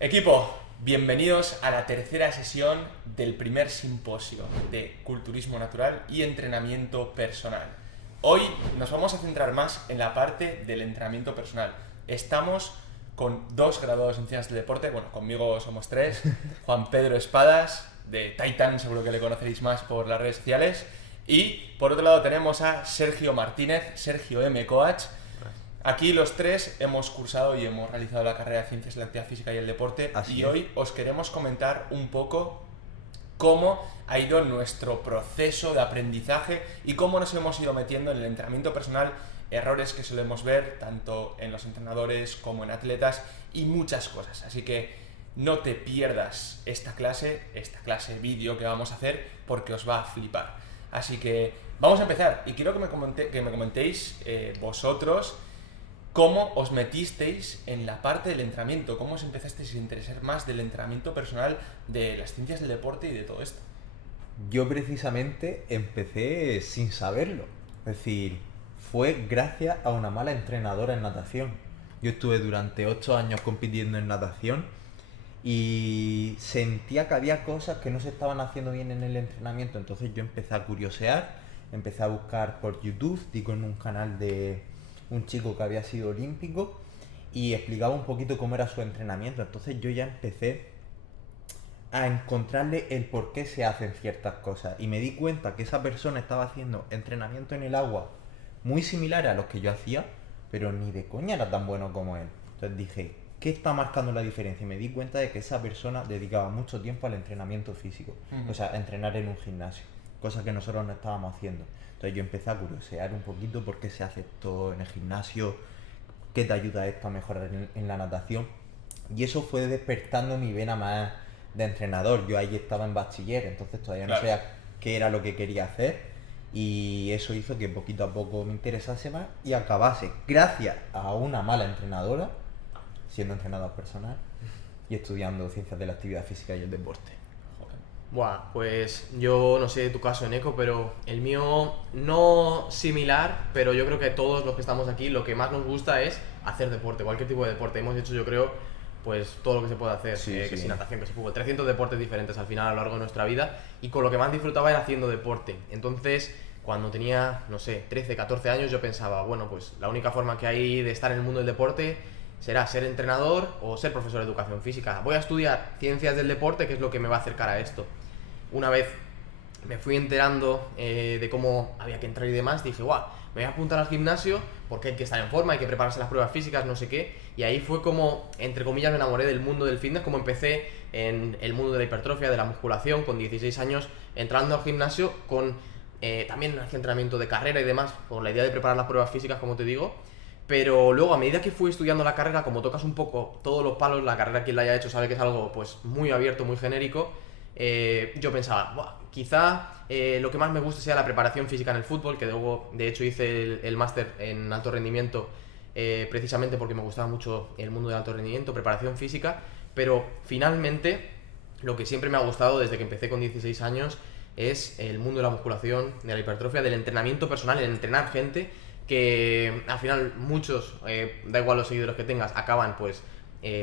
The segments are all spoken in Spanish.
Equipo, bienvenidos a la tercera sesión del primer simposio de culturismo natural y entrenamiento personal. Hoy nos vamos a centrar más en la parte del entrenamiento personal. Estamos con dos graduados en ciencias del deporte, bueno, conmigo somos tres, Juan Pedro Espadas, de Titan, seguro que le conoceréis más por las redes sociales, y por otro lado tenemos a Sergio Martínez, Sergio M. Coach. Aquí los tres hemos cursado y hemos realizado la carrera de Ciencias de la Actividad Física y el Deporte. Así y es. hoy os queremos comentar un poco cómo ha ido nuestro proceso de aprendizaje y cómo nos hemos ido metiendo en el entrenamiento personal, errores que solemos ver tanto en los entrenadores como en atletas y muchas cosas. Así que no te pierdas esta clase vídeo que vamos a hacer porque os va a flipar. Así que vamos a empezar y quiero que me comentéis vosotros cómo os metisteis en la parte del entrenamiento, cómo os empezasteis a interesar más del entrenamiento personal, de las ciencias del deporte y de todo esto. Yo precisamente empecé sin saberlo. Es decir, fue gracias a una mala entrenadora en natación. Yo estuve durante 8 años compitiendo en natación y sentía que había cosas que no se estaban haciendo bien en el entrenamiento. Entonces yo empecé a curiosear, empecé a buscar por YouTube, di con un canal de un chico que había sido olímpico y explicaba un poquito cómo era su entrenamiento. Entonces yo ya empecé a encontrarle el por qué se hacen ciertas cosas y me di cuenta que esa persona estaba haciendo entrenamiento en el agua muy similar a los que yo hacía, pero ni de coña era tan bueno como él. Entonces dije, ¿qué está marcando la diferencia? Y me di cuenta de que esa persona dedicaba mucho tiempo al entrenamiento físico, o sea, a entrenar en un gimnasio, cosa que nosotros no estábamos haciendo. Entonces yo empecé a curiosear un poquito por qué se hace esto en el gimnasio, qué te ayuda esto a mejorar en la natación, y eso fue despertando mi vena más de entrenador. Yo ahí estaba en bachiller, entonces todavía no Claro. sabía qué era lo que quería hacer, y eso hizo que poquito a poco me interesase más y acabase, gracias a una mala entrenadora, siendo entrenador personal y estudiando ciencias de la actividad física y el deporte. Joder. Buah, pues yo no sé tu caso en Eco, pero el mío no similar, pero yo creo que todos los que estamos aquí lo que más nos gusta es hacer deporte, cualquier tipo de deporte. Hemos hecho, yo creo, pues todo lo que se puede hacer, Sí, que sí. si natación, que si fútbol, 300 deportes diferentes al final a lo largo de nuestra vida, y con lo que más disfrutaba era haciendo deporte. Entonces, cuando tenía, no sé, 13, 14 años, yo pensaba, bueno, pues la única forma que hay de estar en el mundo del deporte será ser entrenador o ser profesor de educación física. Voy a estudiar ciencias del deporte, que es lo que me va a acercar a esto. Una vez me fui enterando de cómo había que entrar y demás, dije, guau, me voy a apuntar al gimnasio porque hay que estar en forma, hay que prepararse las pruebas físicas, no sé qué. Y ahí fue como, entre comillas, me enamoré del mundo del fitness, como empecé en el mundo de la hipertrofia, de la musculación, con 16 años, entrando al gimnasio con también hacía entrenamiento de carrera y demás, con la idea de preparar las pruebas físicas, como te digo. Pero luego, a medida que fui estudiando la carrera, como tocas un poco todos los palos, la carrera quien la haya hecho sabe que es algo pues muy abierto, muy genérico. Yo pensaba, "Buah, quizá lo que más me guste sea la preparación física en el fútbol", que luego, de hecho, hice el máster en alto rendimiento precisamente porque me gustaba mucho el mundo del alto rendimiento, preparación física, pero finalmente lo que siempre me ha gustado desde que empecé con 16 años es el mundo de la musculación, de la hipertrofia, del entrenamiento personal, el entrenar gente, que al final muchos, da igual los seguidores que tengas, acaban pues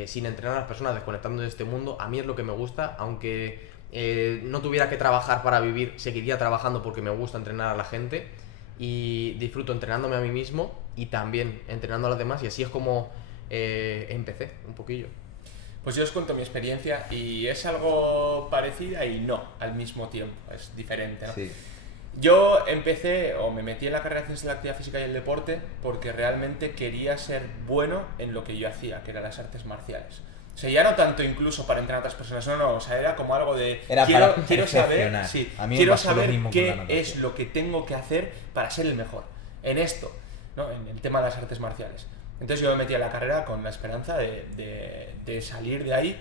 sin entrenar a las personas, desconectando de este mundo. A mí es lo que me gusta, aunque no tuviera que trabajar para vivir, seguiría trabajando porque me gusta entrenar a la gente y disfruto entrenándome a mí mismo y también entrenando a los demás, y así es como empecé un poquillo. Pues yo os cuento mi experiencia y es algo parecida y no al mismo tiempo, es diferente, ¿no? Sí. Yo empecé o me metí en la carrera de Ciencias de la Actividad Física y el Deporte porque realmente quería ser bueno en lo que yo hacía, que eran las artes marciales. O sea, ya no tanto incluso para entrenar a otras personas, no, o sea, era como algo de Era quiero para saber, perfeccionar. sí, A mí me quiero pasó lo saber mismo con la qué natación. es lo que tengo que hacer para ser el mejor en esto, ¿no? En el tema de las artes marciales. Entonces yo me metí a la carrera con la esperanza de salir de ahí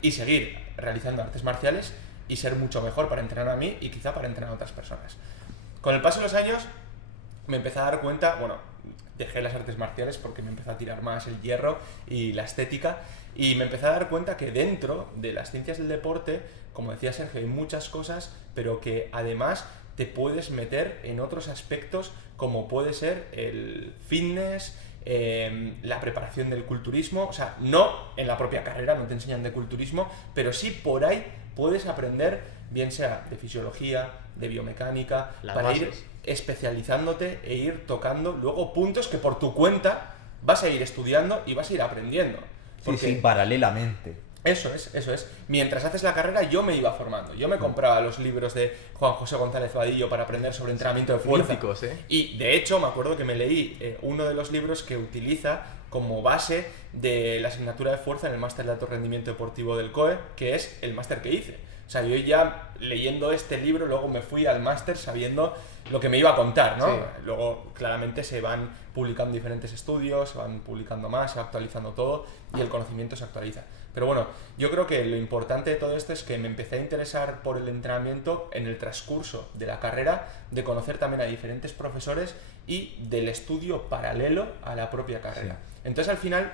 y seguir realizando artes marciales y ser mucho mejor para entrenar a mí y quizá para entrenar a otras personas. Con el paso de los años me empecé a dar cuenta, bueno, dejé las artes marciales porque me empezó a tirar más el hierro y la estética, y me empecé a dar cuenta que dentro de las ciencias del deporte, como decía Sergio, hay muchas cosas, pero que además te puedes meter en otros aspectos como puede ser el fitness, la preparación del culturismo, o sea, no en la propia carrera, no te enseñan de culturismo, pero sí por ahí puedes aprender, bien sea de fisiología, de biomecánica, Las para bases. ir especializándote e ir tocando luego puntos que por tu cuenta vas a ir estudiando y vas a ir aprendiendo. Sí, sí, paralelamente. Eso es. Mientras haces la carrera yo me iba formando. Yo me compraba los libros de Juan José González Vadillo para aprender sobre entrenamiento de fuerza. Míticos, ¿eh? Y de hecho me acuerdo que me leí uno de los libros que utiliza como base de la asignatura de fuerza en el máster de alto rendimiento deportivo del COE, que es el máster que hice. O sea, yo ya leyendo este libro luego me fui al máster sabiendo lo que me iba a contar, ¿no? Sí. Luego claramente se van publicando diferentes estudios, se van publicando más, se va actualizando todo y el conocimiento se actualiza. Pero bueno, yo creo que lo importante de todo esto es que me empecé a interesar por el entrenamiento en el transcurso de la carrera, de conocer también a diferentes profesores y del estudio paralelo a la propia carrera. Sí. Entonces al final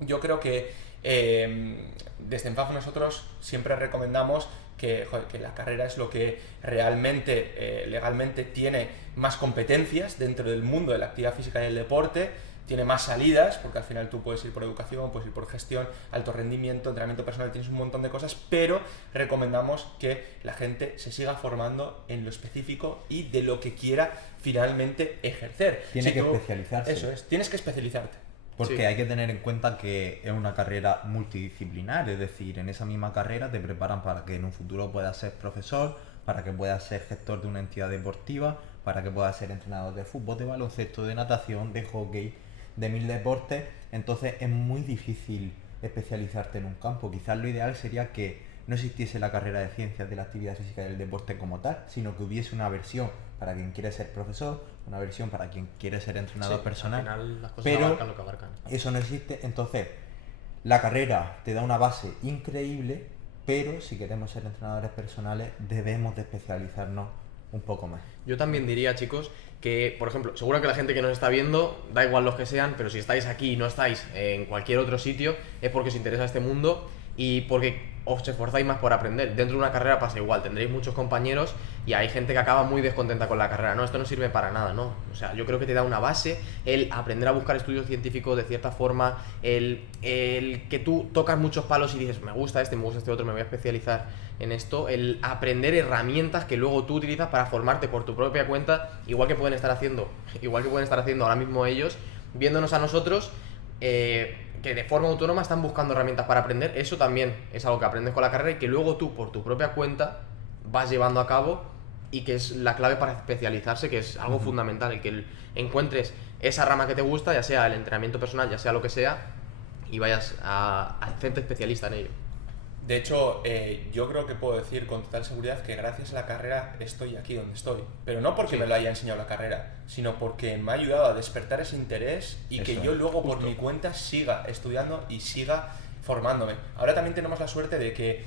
yo creo que desde ENFAF nosotros siempre recomendamos que la carrera es lo que realmente, legalmente, tiene más competencias dentro del mundo de la actividad física y el deporte, tiene más salidas, porque al final tú puedes ir por educación, puedes ir por gestión, alto rendimiento, entrenamiento personal, tienes un montón de cosas, pero recomendamos que la gente se siga formando en lo específico y de lo que quiera finalmente ejercer. Tiene que especializarse. Eso es, tienes que especializarte. Porque Sí. hay que tener en cuenta que es una carrera multidisciplinar, es decir, en esa misma carrera te preparan para que en un futuro puedas ser profesor, para que puedas ser gestor de una entidad deportiva, para que puedas ser entrenador de fútbol, de baloncesto, de natación, de hockey, de 1000 deportes. Entonces es muy difícil especializarte en un campo. Quizás lo ideal sería que no existiese la carrera de ciencias de la actividad física y del deporte como tal, sino que hubiese una versión para quien quiere ser profesor, una versión para quien quiere ser entrenador Sí, personal. Al final las cosas pero abarcan lo que abarcan. eso no existe. Entonces, la carrera te da una base increíble, pero si queremos ser entrenadores personales debemos de especializarnos un poco más. Yo también diría, chicos, que, por ejemplo, seguro que la gente que nos está viendo, da igual los que sean, pero si estáis aquí y no estáis en cualquier otro sitio, es porque os interesa este mundo y porque os esforzáis más por aprender. Dentro de una carrera pasa igual, tendréis muchos compañeros y hay gente que acaba muy descontenta con la carrera. No, esto no sirve para nada, ¿no? O sea, yo creo que te da una base el aprender a buscar estudios científicos de cierta forma, el que tú tocas muchos palos y dices, me gusta este otro, me voy a especializar en esto, el aprender herramientas que luego tú utilizas para formarte por tu propia cuenta, igual que pueden estar haciendo ahora mismo ellos, viéndonos a nosotros, que de forma autónoma están buscando herramientas para aprender. Eso también es algo que aprendes con la carrera y que luego tú por tu propia cuenta vas llevando a cabo, y que es la clave para especializarse, que es algo fundamental, el que encuentres esa rama que te gusta, ya sea el entrenamiento personal, ya sea lo que sea, y vayas a hacerte especialista en ello. De hecho, yo creo que puedo decir con total seguridad que gracias a la carrera estoy aquí donde estoy. Pero no porque Sí. me lo haya enseñado la carrera, sino porque me ha ayudado a despertar ese interés y Eso que es, yo luego por justo. mi cuenta siga estudiando y siga formándome. Ahora también tenemos la suerte de que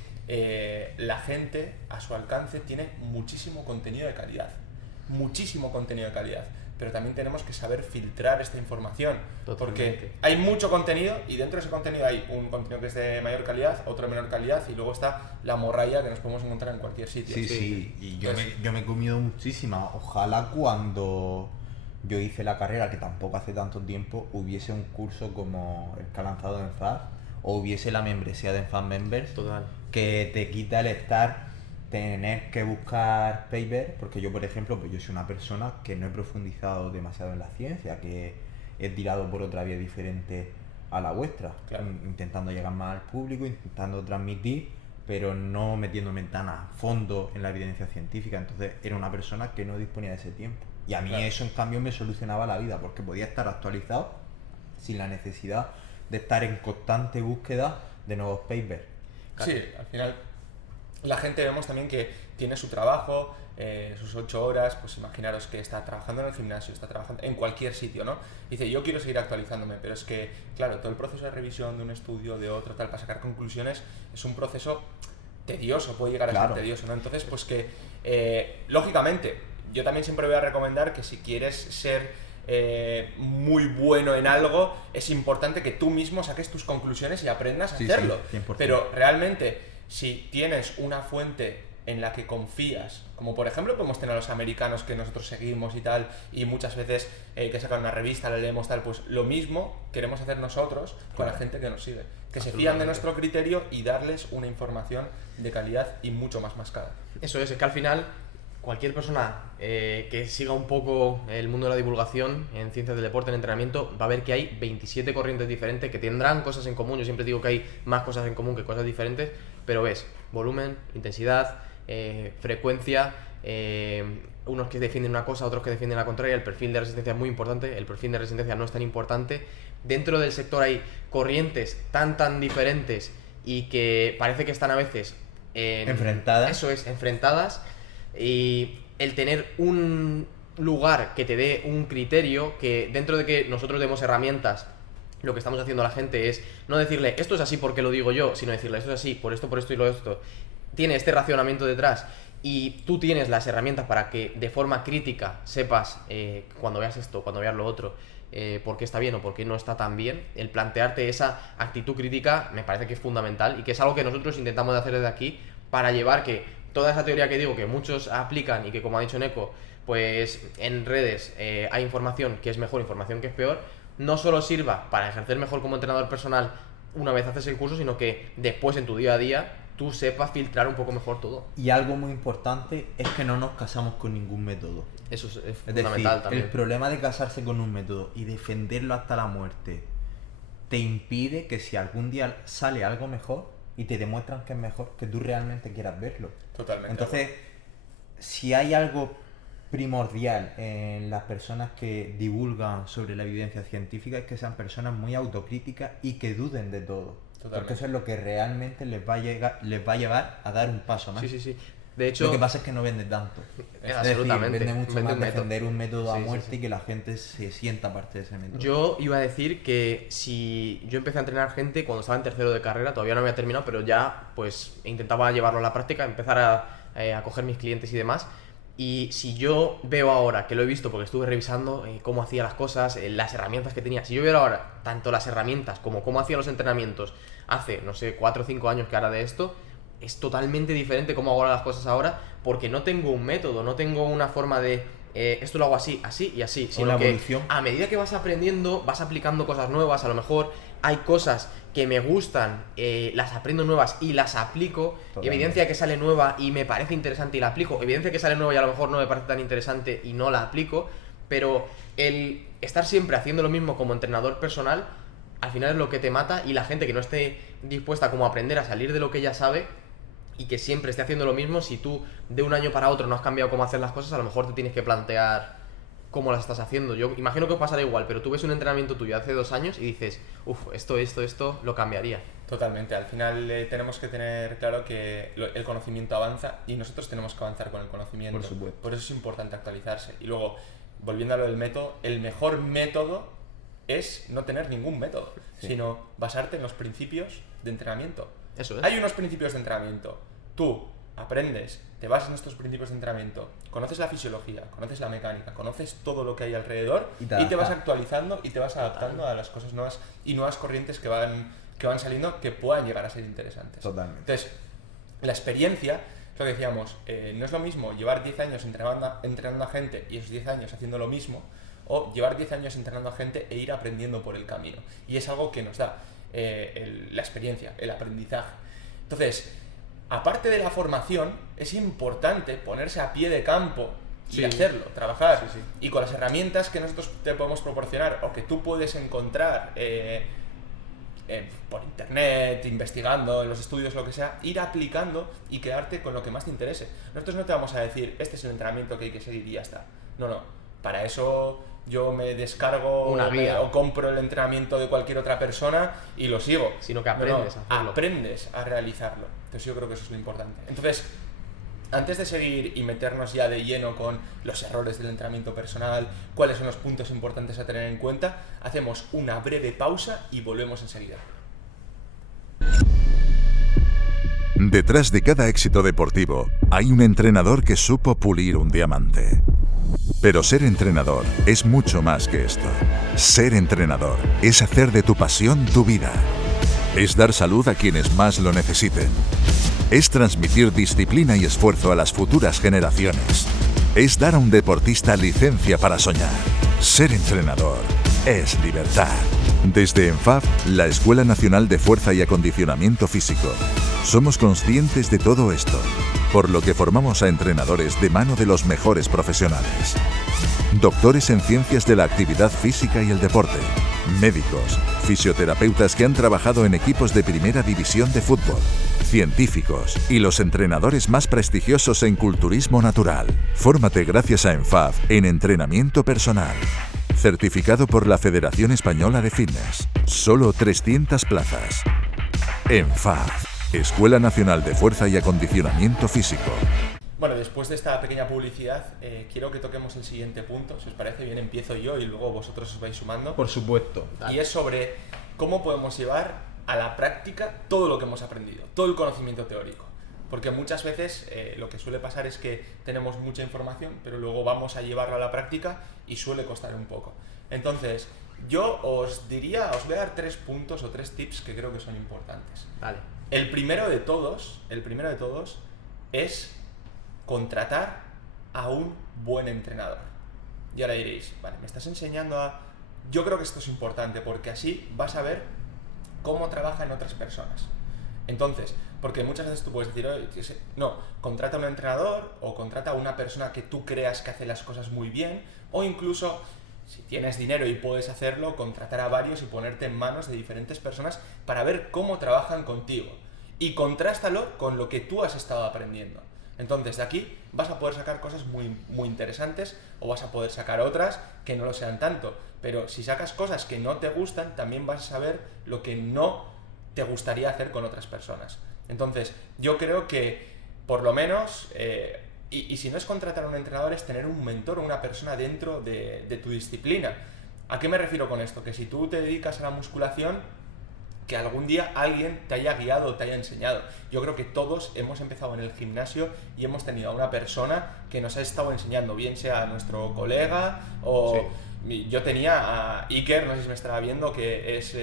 la gente a su alcance tiene muchísimo contenido de calidad. Muchísimo contenido de calidad. Pero también tenemos que saber filtrar esta información. Totalmente. Porque hay mucho contenido y dentro de ese contenido hay un contenido que es de mayor calidad, otro de menor calidad y luego está la morralla que nos podemos encontrar en cualquier sitio. Sí, Sí. sí, y yo Entonces- me he comido muchísimas. Ojalá cuando yo hice la carrera, que tampoco hace tanto tiempo, hubiese un curso como el que ha lanzado ENFAF, o hubiese la membresía de ENFAF Members, Total. que te quita el estar, tener que buscar paper, porque yo, por ejemplo, pues yo soy una persona que no he profundizado demasiado en la ciencia, que he tirado por otra vía diferente a la vuestra, Claro. intentando llegar más al público, intentando transmitir, pero no metiéndome tan a fondo en la evidencia científica. Entonces era una persona que no disponía de ese tiempo. Y a mí Claro. eso, en cambio, me solucionaba la vida, porque podía estar actualizado sin la necesidad de estar en constante búsqueda de nuevos papers. Sí, al final la gente vemos también que tiene su trabajo, sus 8 horas, pues imaginaros que está trabajando en el gimnasio, está trabajando en cualquier sitio, ¿no? Dice, yo quiero seguir actualizándome, pero es que, claro, todo el proceso de revisión de un estudio, de otro, tal, para sacar conclusiones, es un proceso tedioso, puede llegar a Claro. ser tedioso, ¿no? Entonces, pues que, lógicamente, yo también siempre voy a recomendar que si quieres ser muy bueno en algo, es importante que tú mismo saques tus conclusiones y aprendas a Sí, hacerlo. sí, 100%. Pero realmente, si tienes una fuente en la que confías, como por ejemplo podemos tener a los americanos que nosotros seguimos y tal, y muchas veces que sacan una revista, la leemos tal, pues lo mismo queremos hacer nosotros con la gente que nos sigue, que se fían de nuestro criterio y darles una información de calidad y mucho más mascada. Eso es que al final cualquier persona que siga un poco el mundo de la divulgación en ciencias del deporte, en entrenamiento, va a ver que hay 27 corrientes diferentes que tendrán cosas en común. Yo siempre digo que hay más cosas en común que cosas diferentes, pero es volumen, intensidad, frecuencia, unos que defienden una cosa, otros que defienden la contraria. El perfil de resistencia es muy importante, el perfil de resistencia no es tan importante. Dentro del sector hay corrientes tan diferentes y que parece que están a veces enfrentadas. Eso es, enfrentadas. Y el tener un lugar que te dé un criterio, que dentro de que nosotros demos herramientas, lo que estamos haciendo a la gente es no decirle esto es así porque lo digo yo, sino decirle esto es así por esto y lo esto. Tiene este racionamiento detrás y tú tienes las herramientas para que de forma crítica sepas cuando veas esto, cuando veas lo otro, por qué está bien o por qué no está tan bien. El plantearte esa actitud crítica me parece que es fundamental y que es algo que nosotros intentamos de hacer desde aquí para llevar que toda esa teoría que digo que muchos aplican y que, como ha dicho Neko, pues en redes hay información que es mejor, información que es peor, no solo sirva para ejercer mejor como entrenador personal una vez haces el curso, sino que después en tu día a día tú sepas filtrar un poco mejor todo. Y algo muy importante es que no nos casamos con ningún método. Eso es fundamental decir, también. El problema de casarse con un método y defenderlo hasta la muerte te impide que si algún día sale algo mejor y te demuestran que es mejor, que tú realmente quieras verlo. Totalmente. Entonces, si hay algo primordial en las personas que divulgan sobre la evidencia científica es que sean personas muy autocríticas y que duden de todo. Totalmente. Porque eso es lo que realmente les va a llevar a dar un paso más. Sí. De hecho, lo que pasa es que no vende tanto. Absolutamente. Decir, vende mucho más defender un método a Sí. muerte y que la gente se sienta parte de ese método. Yo iba a decir que si yo empecé a entrenar gente cuando estaba en tercero de carrera, todavía no había terminado, pero ya pues intentaba llevarlo a la práctica, empezar a coger mis clientes y demás. Y si yo veo ahora, que lo he visto porque estuve revisando cómo hacía las cosas, las herramientas que tenía, si yo veo ahora tanto las herramientas como cómo hacía los entrenamientos hace, no sé, 4 o 5 años que ahora de esto, es totalmente diferente cómo hago las cosas ahora, porque no tengo un método, no tengo una forma de esto lo hago así y así, sino que a medida que vas aprendiendo, vas aplicando cosas nuevas. A lo mejor hay cosas que me gustan, las aprendo nuevas y las aplico. Evidencia que sale nueva y me parece interesante y la aplico. Evidencia que sale nueva y a lo mejor no me parece tan interesante y no la aplico. Pero el estar siempre haciendo lo mismo como entrenador personal, al final es lo que te mata. Y la gente que no esté dispuesta como a aprender a salir de lo que ya sabe y que siempre esté haciendo lo mismo, si tú de un año para otro no has cambiado cómo hacer las cosas, a lo mejor te tienes que plantear cómo las estás haciendo. Yo imagino que os pasará igual, pero tú ves un entrenamiento tuyo hace 2 años y dices, esto lo cambiaría. Totalmente, al final tenemos que tener claro que el conocimiento avanza y nosotros tenemos que avanzar con el conocimiento. Por supuesto. Por eso es importante actualizarse. Y luego, volviendo a lo del método, el mejor método es no tener ningún método, sino basarte en los principios de entrenamiento. Eso es. Hay unos principios de entrenamiento. Tú aprendes, te basas en estos principios de entrenamiento, conoces la fisiología, conoces la mecánica, conoces todo lo que hay alrededor y te vas actualizando y te vas adaptando a las cosas nuevas y nuevas corrientes que van saliendo que puedan llegar a ser interesantes. Totalmente. Entonces, la experiencia, es lo que decíamos, no es lo mismo llevar 10 años entrenando a gente y esos 10 años haciendo lo mismo, o llevar 10 años entrenando a gente e ir aprendiendo por el camino. Y es algo que nos da la experiencia, el aprendizaje. Entonces, aparte de la formación, es importante ponerse a pie de campo y hacerlo, trabajar. Y con las herramientas que nosotros te podemos proporcionar o que tú puedes encontrar por internet, investigando, en los estudios, lo que sea, ir aplicando y quedarte con lo que más te interese. Nosotros no te vamos a decir, este es el entrenamiento que hay que seguir y ya está. No. Para eso yo me descargo una guía o compro el entrenamiento de cualquier otra persona y lo sigo. Sino que aprendes a hacerlo. Aprendes a realizarlo. Entonces yo creo que eso es lo importante. Entonces, antes de seguir y meternos ya de lleno con los errores del entrenamiento personal, cuáles son los puntos importantes a tener en cuenta, hacemos una breve pausa y volvemos enseguida. Detrás de cada éxito deportivo hay un entrenador que supo pulir un diamante. Pero ser entrenador es mucho más que esto. Ser entrenador es hacer de tu pasión tu vida. Es dar salud a quienes más lo necesiten. Es transmitir disciplina y esfuerzo a las futuras generaciones. Es dar a un deportista licencia para soñar. Ser entrenador es libertad. Desde ENFAF, la Escuela Nacional de Fuerza y Acondicionamiento Físico, somos conscientes de todo esto, por lo que formamos a entrenadores de mano de los mejores profesionales. Doctores en ciencias de la actividad física y el deporte, médicos, fisioterapeutas que han trabajado en equipos de primera división de fútbol, científicos y los entrenadores más prestigiosos en culturismo natural. Fórmate gracias a ENFAF en entrenamiento personal. Certificado por la Federación Española de Fitness. Solo 300 plazas. ENFAF, Escuela Nacional de Fuerza y Acondicionamiento Físico. Bueno, después de esta pequeña publicidad, quiero que toquemos el siguiente punto. Si os parece bien, empiezo yo y luego vosotros os vais sumando. Por supuesto. Y es sobre cómo podemos llevar a la práctica todo lo que hemos aprendido, todo el conocimiento teórico. Porque muchas veces lo que suele pasar es que tenemos mucha información, pero luego vamos a llevarla a la práctica y suele costar un poco. Entonces, yo os voy a dar 3 puntos o 3 tips que creo que son importantes. Vale. El primero de todos es contratar a un buen entrenador. Y ahora diréis, vale, me estás enseñando a... Yo creo que esto es importante porque así vas a ver cómo trabajan otras personas. Entonces, porque muchas veces tú puedes decir, oye, no, contrata a un entrenador o contrata a una persona que tú creas que hace las cosas muy bien, o incluso, si tienes dinero y puedes hacerlo, contratar a varios y ponerte en manos de diferentes personas para ver cómo trabajan contigo. Y contrástalo con lo que tú has estado aprendiendo. Entonces, de aquí vas a poder sacar cosas muy, muy interesantes o vas a poder sacar otras que no lo sean tanto. Pero si sacas cosas que no te gustan, también vas a saber lo que no te gustaría hacer con otras personas. Entonces, yo creo que, por lo menos, y si no es contratar a un entrenador, es tener un mentor o una persona dentro de tu disciplina. ¿A qué me refiero con esto? Que si tú te dedicas a la musculación, que algún día alguien te haya guiado o te haya enseñado. Yo creo que todos hemos empezado en el gimnasio y hemos tenido a una persona que nos ha estado enseñando, bien sea nuestro colega o... Sí. Yo tenía a Iker, no sé si me estará viendo, que es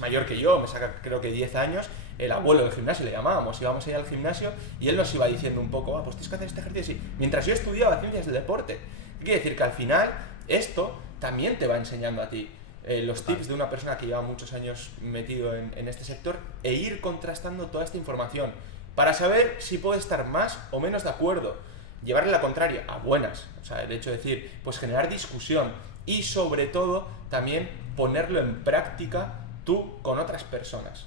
mayor que yo, me saca creo que 10 años, el abuelo del gimnasio le llamábamos, íbamos a ir al gimnasio y él nos iba diciendo un poco, pues tienes que hacer este ejercicio así, mientras yo estudiaba ciencias del deporte. ¿Qué quiere decir? Que al final esto también te va enseñando a ti los tips de una persona que lleva muchos años metido en este sector e ir contrastando toda esta información para saber si puede estar más o menos de acuerdo. Llevarle la contraria a buenas, o sea, el hecho de decir, pues generar discusión y sobre todo también ponerlo en práctica tú con otras personas.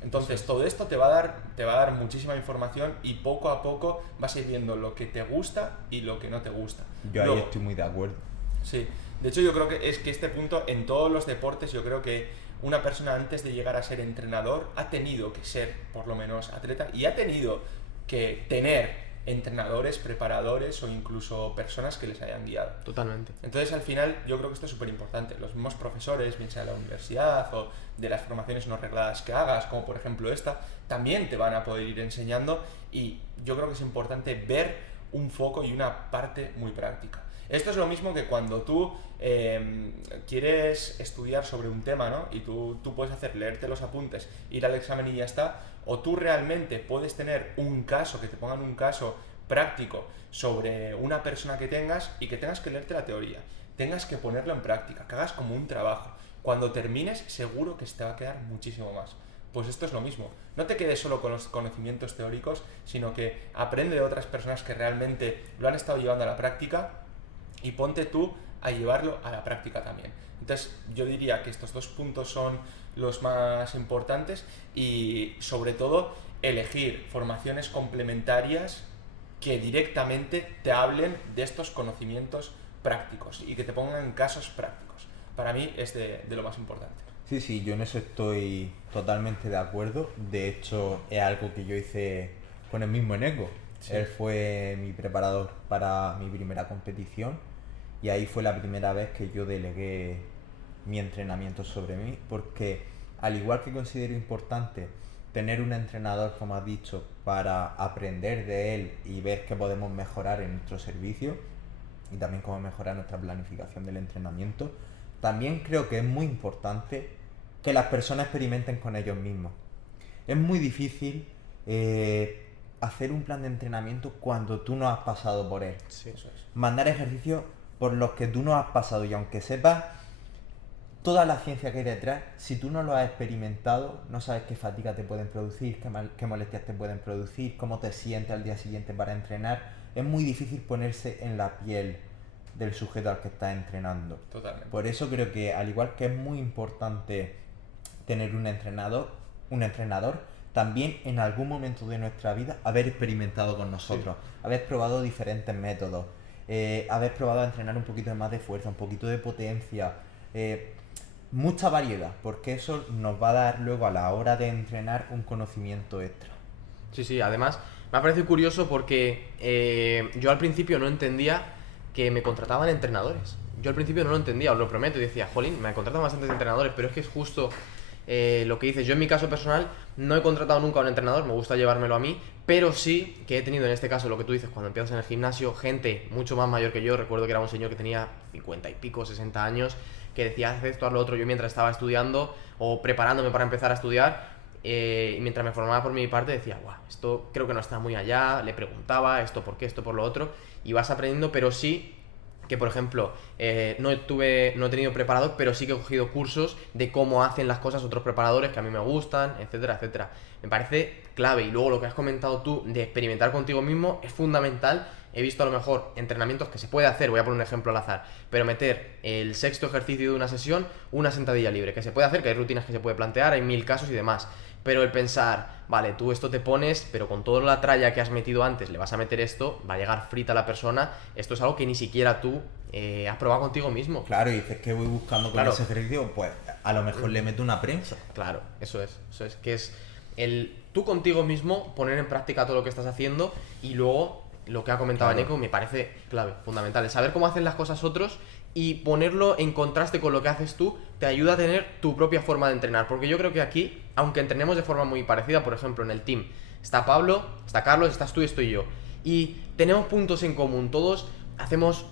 Entonces, todo esto te va a dar muchísima información y poco a poco vas a ir viendo lo que te gusta y lo que no te gusta. Yo ahí estoy muy de acuerdo. Sí, de hecho yo creo que es que este punto en todos los deportes, yo creo que una persona antes de llegar a ser entrenador ha tenido que ser por lo menos atleta y ha tenido que tener entrenadores, preparadores o incluso personas que les hayan guiado. Totalmente. Entonces, al final, yo creo que esto es súper importante. Los mismos profesores, bien sea de la universidad o de las formaciones no regladas que hagas, como por ejemplo esta, también te van a poder ir enseñando y yo creo que es importante ver un foco y una parte muy práctica. Esto es lo mismo que cuando tú quieres estudiar sobre un tema, ¿no? Y tú puedes leerte los apuntes, ir al examen y ya está, o tú realmente puedes tener un caso, que te pongan un caso práctico sobre una persona que tengas y que tengas que leerte la teoría, tengas que ponerlo en práctica, que hagas como un trabajo. Cuando termines, seguro que se te va a quedar muchísimo más. Pues esto es lo mismo. No te quedes solo con los conocimientos teóricos, sino que aprende de otras personas que realmente lo han estado llevando a la práctica y ponte tú a llevarlo a la práctica también. Entonces yo diría que estos 2 puntos son los más importantes y sobre todo elegir formaciones complementarias que directamente te hablen de estos conocimientos prácticos y que te pongan casos prácticos. Para mí es de lo más importante. Sí, yo en eso estoy totalmente de acuerdo. De hecho, es algo que yo hice con el mismo Eneco. Sí. Él fue mi preparador para mi primera competición y ahí fue la primera vez que yo delegué mi entrenamiento sobre mí, porque al igual que considero importante tener un entrenador, como has dicho, para aprender de él y ver qué podemos mejorar en nuestro servicio y también cómo mejorar nuestra planificación del entrenamiento, también creo que es muy importante que las personas experimenten con ellos mismos. Es muy difícil hacer un plan de entrenamiento cuando tú no has pasado por él. Sí. Eso es. Mandar ejercicios por los que tú no has pasado, y aunque sepas toda la ciencia que hay detrás, si tú no lo has experimentado, no sabes qué fatiga te pueden producir, qué molestias te pueden producir, cómo te sientes al día siguiente para entrenar. Es muy difícil ponerse en la piel del sujeto al que estás entrenando. Totalmente. Por eso creo que, al igual que es muy importante tener un entrenador, también en algún momento de nuestra vida haber experimentado con nosotros, haber probado diferentes métodos, haber probado a entrenar un poquito más de fuerza, un poquito de potencia, mucha variedad, porque eso nos va a dar luego a la hora de entrenar un conocimiento extra. Sí, además me ha parecido curioso porque yo al principio no entendía que me contrataban entrenadores. Yo al principio no lo entendía, os lo prometo, y decía, jolín, me contratan bastantes entrenadores, pero es que es justo lo que dices. Yo en mi caso personal no he contratado nunca a un entrenador, me gusta llevármelo a mí, pero sí que he tenido en este caso lo que tú dices, cuando empiezas en el gimnasio, gente mucho más mayor que yo. Recuerdo que era un señor que tenía 50 y pico, 60 años, que decía, haz esto, haz lo otro. Yo mientras estaba estudiando o preparándome para empezar a estudiar, y mientras me formaba por mi parte decía, guau, esto creo que no está muy allá, le preguntaba esto por qué, esto por lo otro, y vas aprendiendo. Pero sí que, por ejemplo, no he tenido preparador, pero sí que he cogido cursos de cómo hacen las cosas otros preparadores que a mí me gustan, etcétera, etcétera. Me parece clave. Y luego lo que has comentado tú de experimentar contigo mismo es fundamental. He visto a lo mejor entrenamientos que se puede hacer, voy a poner un ejemplo al azar, pero meter el sexto ejercicio de una sesión, una sentadilla libre, que se puede hacer, que hay rutinas que se puede plantear, hay 1000 casos y demás. Pero el pensar, vale, tú esto te pones, pero con toda la tralla que has metido antes le vas a meter esto, va a llegar frita la persona. Esto es algo que ni siquiera tú has probado contigo mismo. Claro, y dices que voy buscando con ese ejercicio, pues a lo mejor le meto una prensa. Claro, eso es, que es el tú contigo mismo poner en práctica todo lo que estás haciendo. Y luego lo que ha comentado Claro. Neko me parece clave, fundamental, el saber cómo hacen las cosas otros y ponerlo en contraste con lo que haces tú te ayuda a tener tu propia forma de entrenar. Porque yo creo que aquí, aunque entrenemos de forma muy parecida, por ejemplo en el team está Pablo, está Carlos, estás tú y estoy yo, y tenemos puntos en común, todos hacemos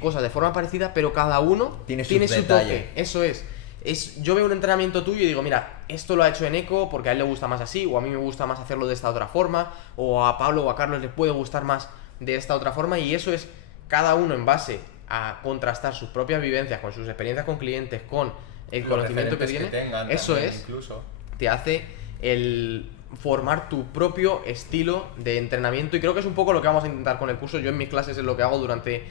cosas de forma parecida, pero cada uno Tiene su sus toque. detalles. Eso es. Yo veo un entrenamiento tuyo y digo, mira, esto lo ha hecho Neko porque a él le gusta más así, o a mí me gusta más hacerlo de esta otra forma, o a Pablo o a Carlos les puede gustar más de esta otra forma, y eso es cada uno en base a contrastar sus propias vivencias con sus experiencias con clientes, con el Los conocimiento que referentes tiene. tengan Eso también, es, incluso. te hace el formar tu propio estilo de entrenamiento, y creo que es un poco lo que vamos a intentar con el curso. Yo en mis clases es lo que hago durante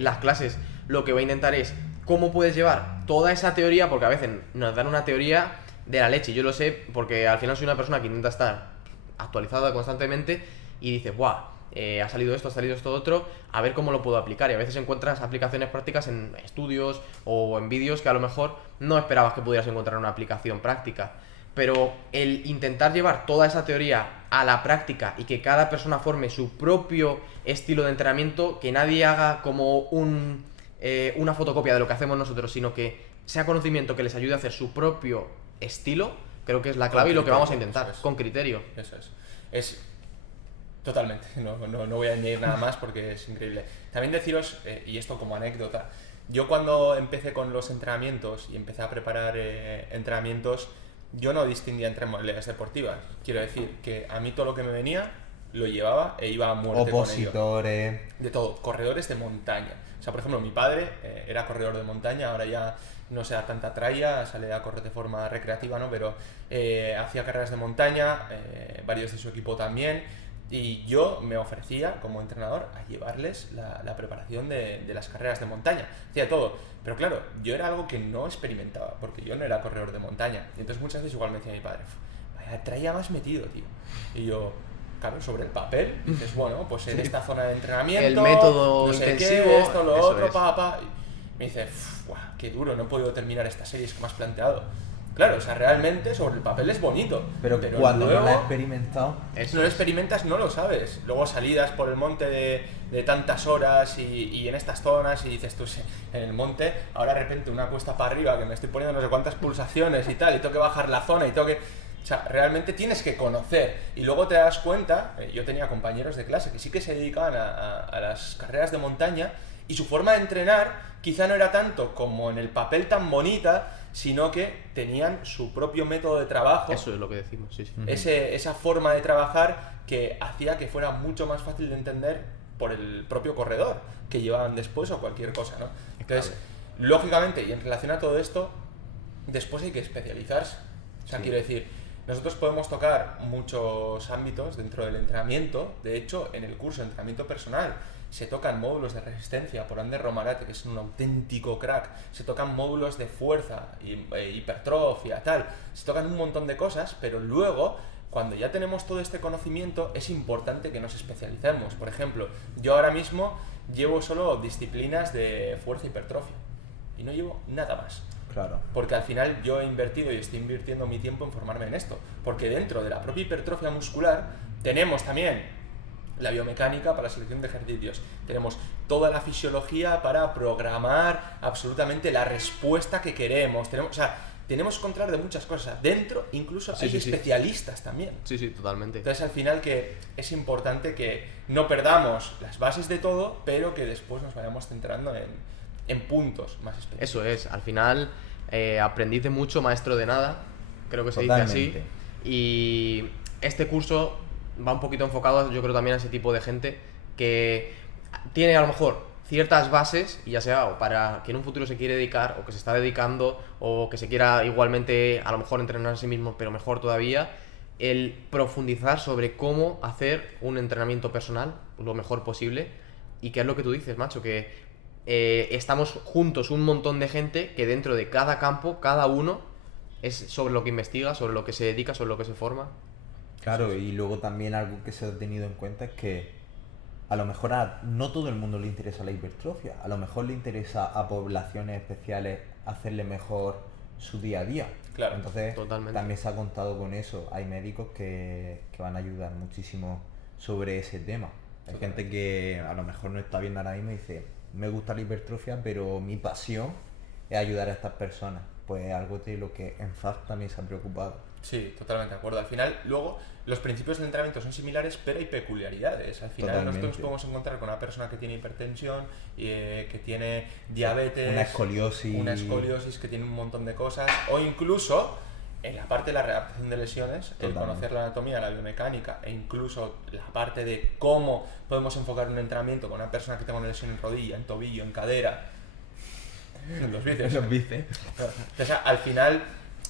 las clases, lo que voy a intentar es cómo puedes llevar toda esa teoría, porque a veces nos dan una teoría de la leche, yo lo sé porque al final soy una persona que intenta estar actualizada constantemente y dices, ¡buah! Ha salido esto otro, a ver cómo lo puedo aplicar. Y a veces encuentras aplicaciones prácticas en estudios o en vídeos que a lo mejor no esperabas que pudieras encontrar una aplicación práctica. Pero el intentar llevar toda esa teoría a la práctica y que cada persona forme su propio estilo de entrenamiento, que nadie haga como una fotocopia de lo que hacemos nosotros, sino que sea conocimiento que les ayude a hacer su propio estilo, creo que es la clave y lo que vamos a intentar, eso es. con criterio. Eso es. Es totalmente. No voy a añadir nada más porque es increíble. También deciros, y esto como anécdota, yo cuando empecé con los entrenamientos y empecé a preparar entrenamientos, yo no distinguía entre modalidades deportivas. Quiero decir que a mí todo lo que me venía lo llevaba e iba a muerte con ello. Opositores. De todo, corredores de montaña. O sea, por ejemplo, mi padre era corredor de montaña, ahora ya no se da tanta tralla, sale a correr de forma recreativa, ¿no? Pero hacía carreras de montaña, varios de su equipo también, y yo me ofrecía como entrenador a llevarles la preparación de las carreras de montaña. Hacía todo, pero claro, yo era algo que no experimentaba, porque yo no era corredor de montaña. Y entonces muchas veces igual me decía mi padre, vaya tralla más metido, tío. Y yo, claro, sobre el papel, dices, bueno, pues en esta zona de entrenamiento, El método no sé intensivo, qué, esto, lo eso otro, es. Y me dice, guau, qué duro, no he podido terminar esta serie que me has planteado. Claro, o sea, realmente sobre el papel es bonito, Pero cuando luego, no lo has experimentado, Eso no lo es. experimentas, no lo sabes. Luego salidas por el monte de tantas horas y en estas zonas y dices tú, en el monte, ahora de repente una cuesta para arriba que me estoy poniendo no sé cuántas pulsaciones y tal, y tengo que bajar la zona y tengo que... O sea, realmente tienes que conocer. Y luego te das cuenta, yo tenía compañeros de clase que sí que se dedicaban a las carreras de montaña y su forma de entrenar quizá no era tanto como en el papel tan bonita, sino que tenían su propio método de trabajo. Eso es lo que decimos, sí. Esa forma de trabajar que hacía que fuera mucho más fácil de entender por el propio corredor que llevaban después o cualquier cosa, ¿no? Entonces, lógicamente, y en relación a todo esto, después hay que especializarse. O sea, quiero decir, nosotros podemos tocar muchos ámbitos dentro del entrenamiento. De hecho, en el curso de entrenamiento personal se tocan módulos de resistencia por Ander Romarate, que es un auténtico crack. Se tocan módulos de fuerza, hipertrofia, tal. Se tocan un montón de cosas, pero luego, cuando ya tenemos todo este conocimiento, es importante que nos especialicemos. Por ejemplo, yo ahora mismo llevo solo disciplinas de fuerza e hipertrofia y no llevo nada más. Claro. Porque al final yo he invertido y estoy invirtiendo mi tiempo en formarme en esto. Porque dentro de la propia hipertrofia muscular tenemos también la biomecánica para la selección de ejercicios. Tenemos toda la fisiología para programar absolutamente la respuesta que queremos. Tenemos que encontrar de muchas cosas. Dentro incluso hay especialistas también. Sí, totalmente. Entonces al final que es importante que no perdamos las bases de todo, pero que después nos vayamos centrando en puntos más específicos. Eso es, al final aprendiz de mucho, maestro de nada, creo que se Totalmente. dice así. Y este curso va un poquito enfocado, yo creo, también a ese tipo de gente que tiene a lo mejor ciertas bases, y ya sea o para que en un futuro se quiere dedicar, o que se está dedicando, o que se quiera igualmente a lo mejor entrenar a sí mismo, pero mejor todavía, el profundizar sobre cómo hacer un entrenamiento personal lo mejor posible. Y que es lo que tú dices, macho, que estamos juntos un montón de gente que dentro de cada campo, cada uno es sobre lo que investiga, sobre lo que se dedica, sobre lo que se forma. Claro, y luego también algo que se ha tenido en cuenta es que a lo mejor no todo el mundo le interesa la hipertrofia, a lo mejor le interesa a poblaciones especiales hacerle mejor su día a día. Claro, entonces totalmente. también se ha contado con eso. Hay médicos que van a ayudar muchísimo sobre ese tema. Hay gente que a lo mejor no está bien ahora mismo y dice, me gusta la hipertrofia, pero mi pasión es ayudar a estas personas. Pues algo de lo que en FAF también se ha preocupado. Sí, totalmente de acuerdo. Al final, luego, los principios del entrenamiento son similares, pero hay peculiaridades. Al final, Totalmente. nosotros podemos encontrar con una persona que tiene hipertensión, que tiene diabetes, Una escoliosis. que tiene un montón de cosas, o incluso en la parte de la readaptación de lesiones, el Totalmente. conocer la anatomía, la biomecánica, e incluso la parte de cómo podemos enfocar un entrenamiento con una persona que tenga una lesión en rodilla, en tobillo, en cadera, en los bíceps. Los bíceps. Entonces, al final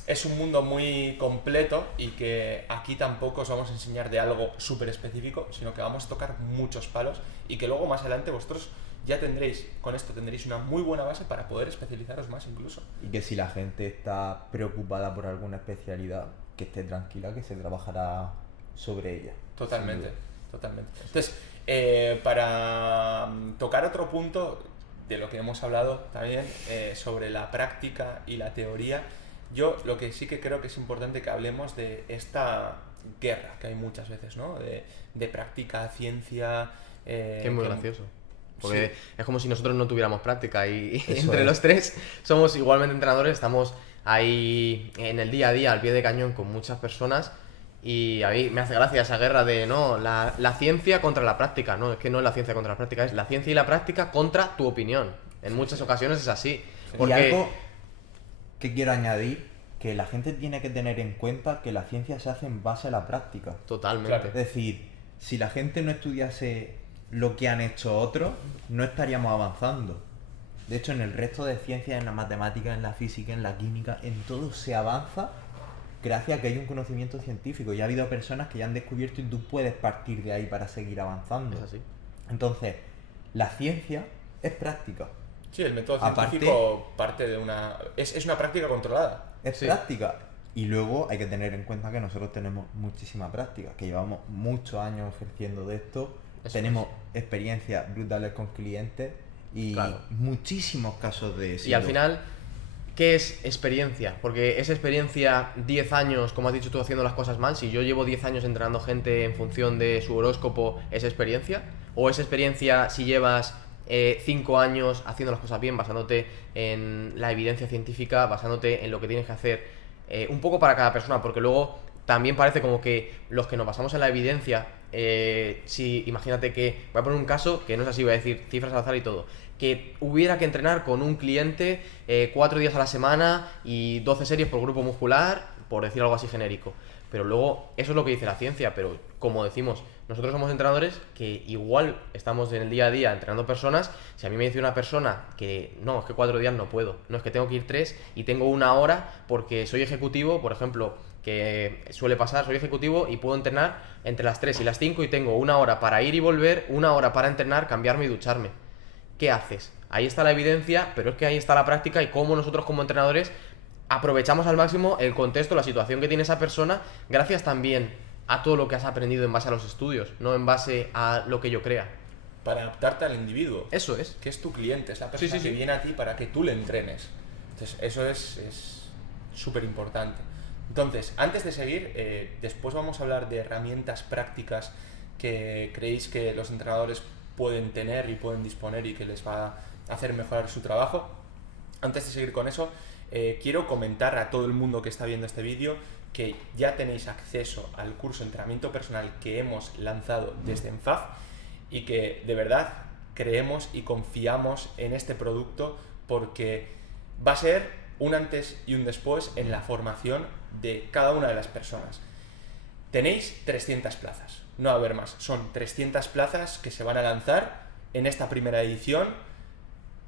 es un mundo muy completo y que aquí tampoco os vamos a enseñar de algo súper específico, sino que vamos a tocar muchos palos y que luego más adelante vosotros ya tendréis una muy buena base para poder especializaros más incluso. Y que si la gente está preocupada por alguna especialidad, que esté tranquila, que se trabajará sobre ella. Totalmente. Entonces, para tocar otro punto de lo que hemos hablado también sobre la práctica y la teoría, yo lo que sí que creo que es importante que hablemos de esta guerra que hay muchas veces, ¿no? De práctica, ciencia... Que es muy gracioso. Porque es como si nosotros no tuviéramos práctica y Eso entre es. los tres somos igualmente entrenadores, estamos ahí en el día a día, al pie de cañón con muchas personas. Y a mí me hace gracia esa guerra de, no, la ciencia contra la práctica. No, es que no es la ciencia contra la práctica, es la ciencia y la práctica contra tu opinión. En muchas ocasiones es así. Porque... Y algo que quiero añadir, que la gente tiene que tener en cuenta que la ciencia se hace en base a la práctica. Totalmente. Claro. Es decir, si la gente no estudiase lo que han hecho otros, no estaríamos avanzando. De hecho, en el resto de ciencias, en la matemática, en la física, en la química, en todo se avanza gracias a que hay un conocimiento científico. Y ha habido personas que ya han descubierto y tú puedes partir de ahí para seguir avanzando. Es así. Entonces, la ciencia es práctica. Sí, el método Aparte- científico parte de una... Es una práctica controlada. Es Sí. práctica. Y luego hay que tener en cuenta que nosotros tenemos muchísima práctica, que llevamos muchos años ejerciendo de esto, Eso tenemos experiencias brutales con clientes y Claro. muchísimos casos de éxito. Y al final, ¿qué es experiencia? Porque es experiencia 10 años, como has dicho tú, haciendo las cosas mal. Si yo llevo 10 años entrenando gente en función de su horóscopo, ¿es experiencia? ¿O es experiencia si llevas 5 años haciendo las cosas bien, basándote en la evidencia científica, basándote en lo que tienes que hacer? Un poco para cada persona, porque luego también parece como que los que nos basamos en la evidencia, si imagínate que, voy a poner un caso que no es así, voy a decir cifras al azar y todo, que hubiera que entrenar con un cliente 4 días a la semana y 12 series por grupo muscular, por decir algo así genérico. Pero luego, eso es lo que dice la ciencia, pero como decimos, nosotros somos entrenadores que igual estamos en el día a día entrenando personas. Si a mí me dice una persona que no, es que 4 días no puedo, no, es que tengo que ir 3 y tengo 1 hora porque soy ejecutivo, por ejemplo, que suele pasar, soy ejecutivo y puedo entrenar entre las 3 y las 5 y tengo 1 hora para ir y volver, 1 hora para entrenar, cambiarme y ducharme. ¿Qué haces? Ahí está la evidencia, pero es que ahí está la práctica y cómo nosotros como entrenadores aprovechamos al máximo el contexto, la situación que tiene esa persona, gracias también a todo lo que has aprendido en base a los estudios, no en base a lo que yo crea. Para adaptarte al individuo. Eso es. Que es tu cliente, es la persona Sí. que viene a ti para que tú le entrenes. Entonces, eso es súper importante. Entonces, antes de seguir, después vamos a hablar de herramientas prácticas que creéis que los entrenadores pueden tener y pueden disponer y que les va a hacer mejorar su trabajo. Antes de seguir con eso, quiero comentar a todo el mundo que está viendo este vídeo que ya tenéis acceso al curso de entrenamiento personal que hemos lanzado desde ENFAF y que de verdad creemos y confiamos en este producto porque va a ser un antes y un después en la formación de cada una de las personas. Tenéis 300 plazas, no va a haber más, son 300 plazas que se van a lanzar en esta primera edición.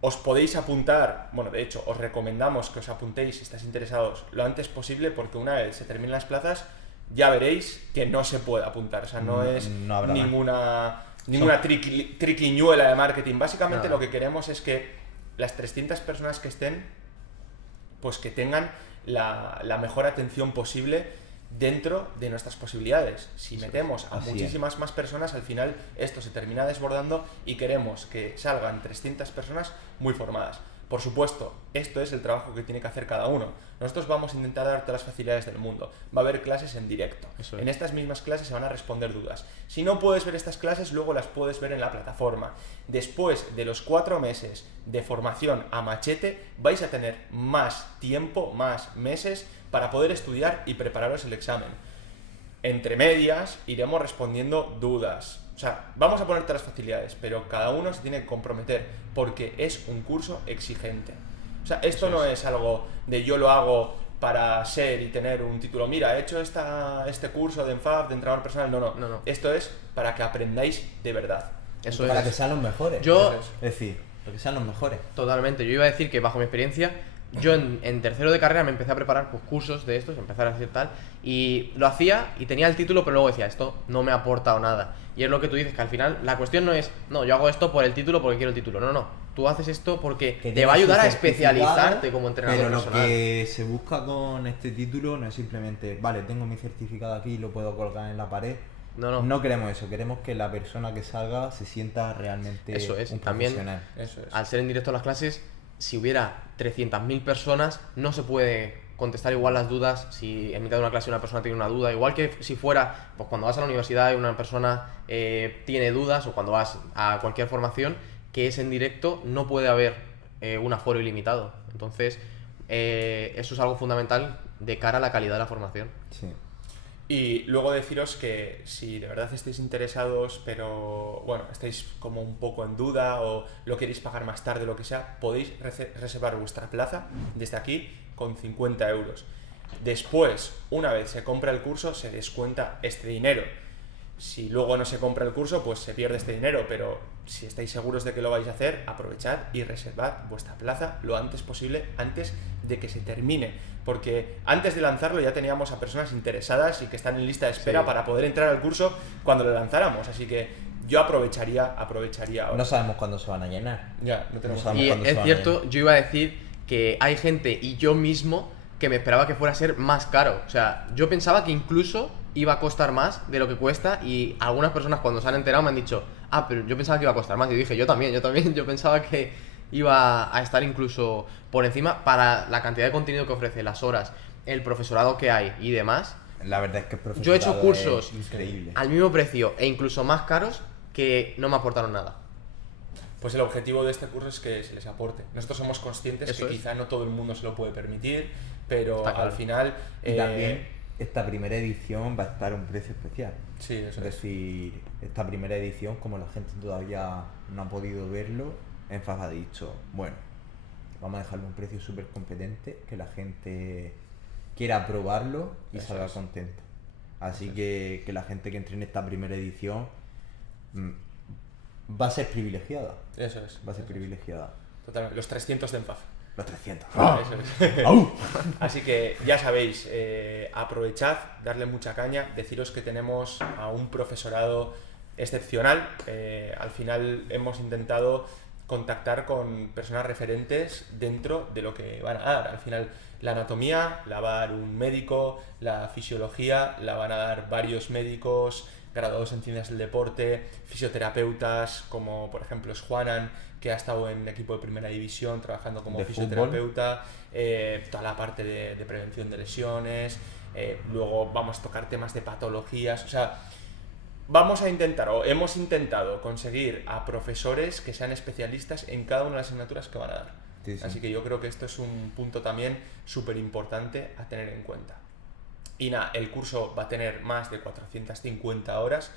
Os podéis apuntar, bueno, de hecho, os recomendamos que os apuntéis si estáis interesados lo antes posible porque una vez se terminen las plazas ya veréis que no se puede apuntar, o sea, no es ninguna triquiñuela de marketing. Básicamente lo que queremos es que las 300 personas que estén, pues que tengan la mejor atención posible dentro de nuestras posibilidades. Si metemos a muchísimas más personas, al final esto se termina desbordando y queremos que salgan 300 personas muy formadas. Por supuesto, esto es el trabajo que tiene que hacer cada uno. Nosotros vamos a intentar dar todas las facilidades del mundo. Va a haber clases en directo. En estas mismas clases se van a responder dudas. Si no puedes ver estas clases, luego las puedes ver en la plataforma. Después de los 4 meses de formación a machete, vais a tener más tiempo, más meses para poder estudiar y prepararos el examen. Entre medias iremos respondiendo dudas. O sea, vamos a poner todas las facilidades, pero cada uno se tiene que comprometer porque es un curso exigente. O sea, esto no es algo de yo lo hago para ser y tener un título. Mira, he hecho este curso de ENFAF, de entrenador personal. No. Esto es para que aprendáis de verdad. Eso para es. que sean los mejores. Es decir, para que sean los mejores. Totalmente. Yo iba a decir que bajo mi experiencia, yo en tercero de carrera me empecé a preparar pues, cursos de estos, empezar a hacer tal, y lo hacía y tenía el título, pero luego decía, esto no me ha aportado nada. Y es lo que tú dices, que al final la cuestión no es, no, yo hago esto por el título porque quiero el título. No. Tú haces esto porque te va a ayudar a especializarte como entrenador pero personal. Lo que se busca con este título no es simplemente, vale, tengo mi certificado aquí y lo puedo colgar en la pared. No queremos eso, queremos que la persona que salga se sienta realmente un profesional. Eso es. Al ser en directo las clases, si hubiera 300.000 personas, no se puede contestar igual las dudas. Si en mitad de una clase una persona tiene una duda, igual que si fuera, pues cuando vas a la universidad y una persona tiene dudas, o cuando vas a cualquier formación que es en directo, no puede haber un aforo ilimitado. Entonces, eso es algo fundamental de cara a la calidad de la formación. Sí. Y luego deciros que si de verdad estáis interesados, pero bueno, estáis como un poco en duda o lo queréis pagar más tarde, lo que sea, podéis reservar vuestra plaza desde aquí con 50 euros. Después, una vez se compra el curso, se descuenta este dinero. Si luego no se compra el curso, pues se pierde este dinero, pero si estáis seguros de que lo vais a hacer, aprovechad y reservad vuestra plaza lo antes posible, antes de que se termine. Porque antes de lanzarlo ya teníamos a personas interesadas y que están en lista de espera para poder entrar al curso cuando lo lanzáramos. Así que yo aprovecharía ahora. No sabemos cuándo se van a llenar. Ya, no tenemos Y es cierto, yo iba a decir que hay gente y yo mismo que me esperaba que fuera a ser más caro. O sea, yo pensaba que incluso iba a costar más de lo que cuesta y algunas personas cuando se han enterado me han dicho, pero yo pensaba que iba a costar más. Y dije, yo también, yo pensaba que iba a estar incluso por encima para la cantidad de contenido que ofrece, las horas, el profesorado que hay y demás. La verdad es que el profesorado yo he hecho cursos increíble al mismo precio e incluso más caros que no me aportaron nada. Pues el objetivo de este curso es que se les aporte. Nosotros somos conscientes que quizá no todo el mundo se lo puede permitir, pero al final y también esta primera edición va a estar a un precio especial. Sí, eso Es es. decir, esta primera edición, como la gente todavía no ha podido verlo, Enfaz ha dicho, bueno, vamos a dejarle un precio súper competente, que la gente quiera probarlo y Eso salga es. contenta. Así que la gente que entre en esta primera edición va a ser privilegiada. Eso es. Va a ser Eso es. privilegiada. Totalmente. Los 300 de Enfaz. Los 300. Eso es. ¡Au! Así que ya sabéis, aprovechad, darle mucha caña, deciros que tenemos a un profesorado excepcional. Al final hemos intentado contactar con personas referentes dentro de lo que van a dar. Al final la anatomía la va a dar un médico, la fisiología la van a dar varios médicos graduados en ciencias del deporte, fisioterapeutas como por ejemplo es Juanan, que ha estado en el equipo de primera división trabajando como De fisioterapeuta, toda la parte de prevención de lesiones, luego vamos a tocar temas de patologías, o sea, vamos a intentar, o hemos intentado conseguir a profesores que sean especialistas en cada una de las asignaturas que van a dar. Sí, sí. Así que yo creo que esto es un punto también súper importante a tener en cuenta. Y nada, el curso va a tener más de 450 horas,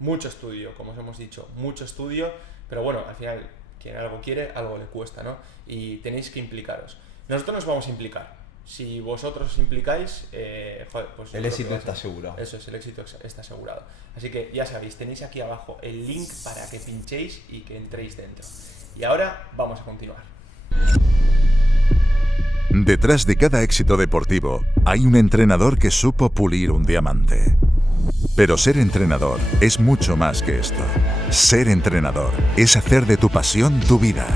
mucho estudio, como os hemos dicho, mucho estudio, pero bueno, al final, quien algo quiere, algo le cuesta, ¿no? Y tenéis que implicaros. Nosotros nos vamos a implicar. Si vosotros os implicáis, joder, pues yo El creo éxito que va a está ser- asegurado. Eso es, el éxito está asegurado. Así que ya sabéis, tenéis aquí abajo el link para que pinchéis y que entréis dentro. Y ahora vamos a continuar. Detrás de cada éxito deportivo hay un entrenador que supo pulir un diamante. Pero ser entrenador es mucho más que esto. Ser entrenador es hacer de tu pasión tu vida.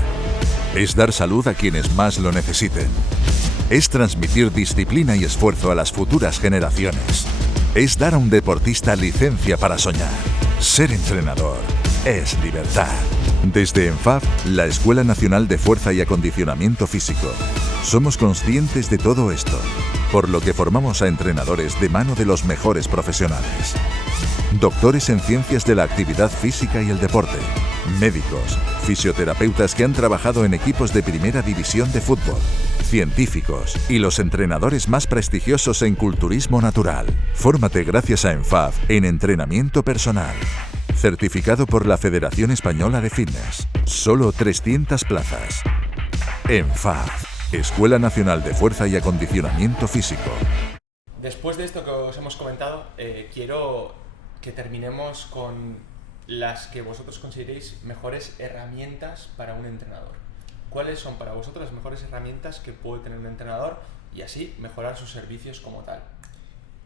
Es dar salud a quienes más lo necesiten. Es transmitir disciplina y esfuerzo a las futuras generaciones. Es dar a un deportista licencia para soñar. Ser entrenador es libertad. Desde ENFAF, la Escuela Nacional de Fuerza y Acondicionamiento Físico, somos conscientes de todo esto, por lo que formamos a entrenadores de mano de los mejores profesionales. Doctores en ciencias de la actividad física y el deporte, médicos, fisioterapeutas que han trabajado en equipos de primera división de fútbol, científicos y los entrenadores más prestigiosos en culturismo natural. Fórmate gracias a ENFAF en entrenamiento personal. Certificado por la Federación Española de Fitness. Solo 300 plazas. ENFAF, Escuela Nacional de Fuerza y Acondicionamiento Físico. Después de esto que os hemos comentado, quiero que terminemos con las que vosotros consideréis mejores herramientas para un entrenador. ¿Cuáles son para vosotros las mejores herramientas que puede tener un entrenador y así mejorar sus servicios como tal?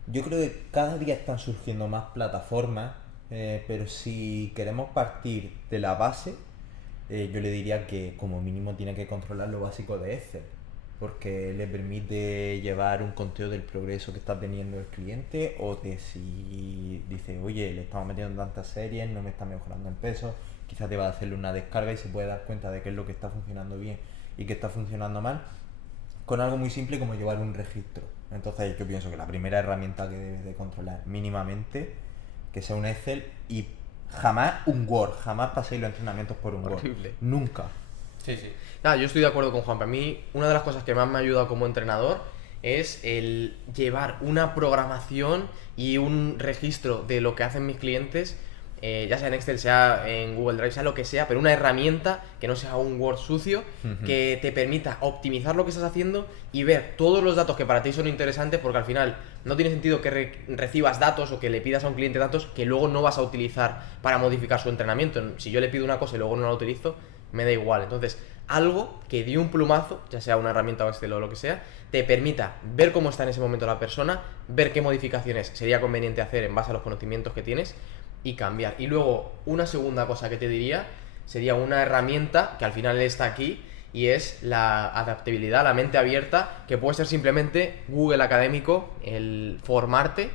Yo creo que cada día están surgiendo más plataformas, pero si queremos partir de la base, yo le diría que como mínimo tiene que controlar lo básico de Excel, porque le permite llevar un conteo del progreso que está teniendo el cliente, o de si dice, oye, le estamos metiendo tantas series, no me está mejorando en peso, quizás te va a hacerle una descarga y se puede dar cuenta de qué es lo que está funcionando bien y qué está funcionando mal, con algo muy simple como llevar un registro. Entonces yo pienso que la primera herramienta que debes de controlar mínimamente, que sea un Excel, y jamás un Word, jamás paséis los entrenamientos por un Horrible. Word. Nunca. Sí, sí. Nada, yo estoy de acuerdo con Juan. Para mí, una de las cosas que más me ha ayudado como entrenador es el llevar una programación y un registro de lo que hacen mis clientes, ya sea en Excel, sea en Google Drive, sea lo que sea, pero una herramienta que no sea un Word sucio, que te permita optimizar lo que estás haciendo y ver todos los datos que para ti son interesantes, porque al final no tiene sentido que recibas datos o que le pidas a un cliente datos que luego no vas a utilizar para modificar su entrenamiento. Si yo le pido una cosa y luego no la utilizo, me da igual. Entonces, algo que de un plumazo, ya sea una herramienta o Excel o lo que sea, te permita ver cómo está en ese momento la persona, ver qué modificaciones sería conveniente hacer en base a los conocimientos que tienes y cambiar. Y luego, una segunda cosa que te diría sería una herramienta que al final está aquí, y es la adaptabilidad, la mente abierta, que puede ser simplemente Google Académico, el formarte,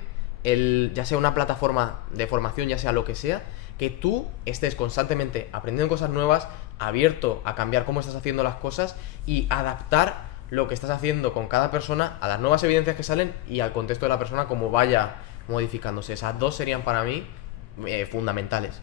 ya sea una plataforma de formación, ya sea lo que sea, que tú estés constantemente aprendiendo cosas nuevas, abierto a cambiar cómo estás haciendo las cosas y adaptar lo que estás haciendo con cada persona a las nuevas evidencias que salen y al contexto de la persona como vaya modificándose. Esas dos serían para mí fundamentales.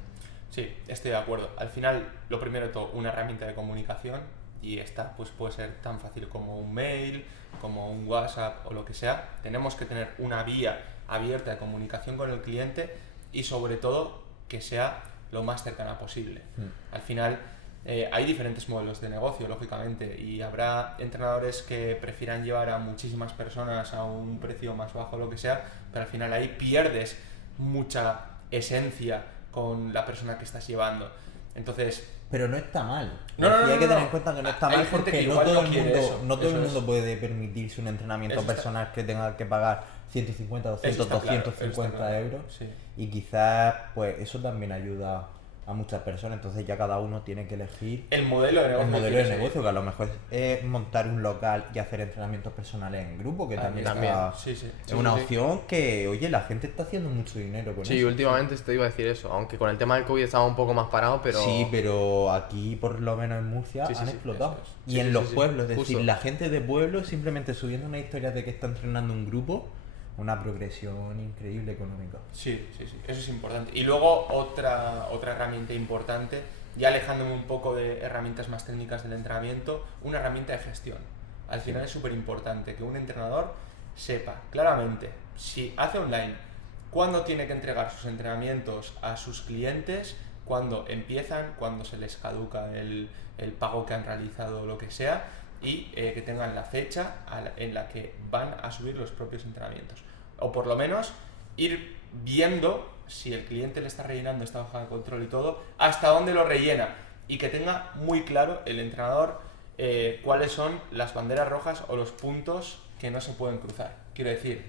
Sí, estoy de acuerdo. Al final, lo primero de todo, una herramienta de comunicación. y esta pues puede ser tan fácil como un mail, como un WhatsApp o lo que sea. Tenemos que tener una vía abierta de comunicación con el cliente y sobre todo que sea lo más cercana posible. Al final hay diferentes modelos de negocio, lógicamente, y habrá entrenadores que prefieran llevar a muchísimas personas a un precio más bajo o lo que sea, pero al final ahí pierdes mucha esencia con la persona que estás llevando. Entonces, pero no está mal. No, no, no, hay que no, tener no. en cuenta que no está Hay mal gente porque que no igual todo no el quiere mundo, eso. no todo el Eso mundo es. puede permitirse un entrenamiento Eso está- personal que tenga que pagar 150, Eso 200, está claro, 250 eso está claro. euros. Sí. Y quizás pues eso también ayuda a muchas personas. Entonces ya cada uno tiene que elegir El modelo de negocio. el modelo que de quiere negocio, que a lo mejor es montar un local y hacer entrenamientos personales en grupo, que también está... Sí, sí. Es una Sí, sí. opción que, oye, la gente está haciendo mucho dinero con Sí, eso. últimamente te iba a decir eso, aunque con el tema del COVID estaba un poco más parado, pero... Sí, pero aquí por lo menos en Murcia Sí, sí, han sí, explotado. eso es. Y Sí, en sí, los sí, sí. pueblos, es decir, Justo. la gente de pueblo simplemente subiendo una historia de que está entrenando un grupo, una progresión increíble económica. Sí, sí, sí, eso es importante. Y luego otra herramienta importante, ya alejándome un poco de herramientas más técnicas del entrenamiento, una herramienta de gestión. Al final es súper importante que un entrenador sepa claramente, si hace online, cuándo tiene que entregar sus entrenamientos a sus clientes, cuándo empiezan, cuándo se les caduca el pago que han realizado o lo que sea, y que tengan la fecha en la que van a subir los propios entrenamientos. O por lo menos ir viendo si el cliente le está rellenando esta hoja de control y todo, hasta dónde lo rellena, y que tenga muy claro el entrenador cuáles son las banderas rojas o los puntos que no se pueden cruzar. Quiero decir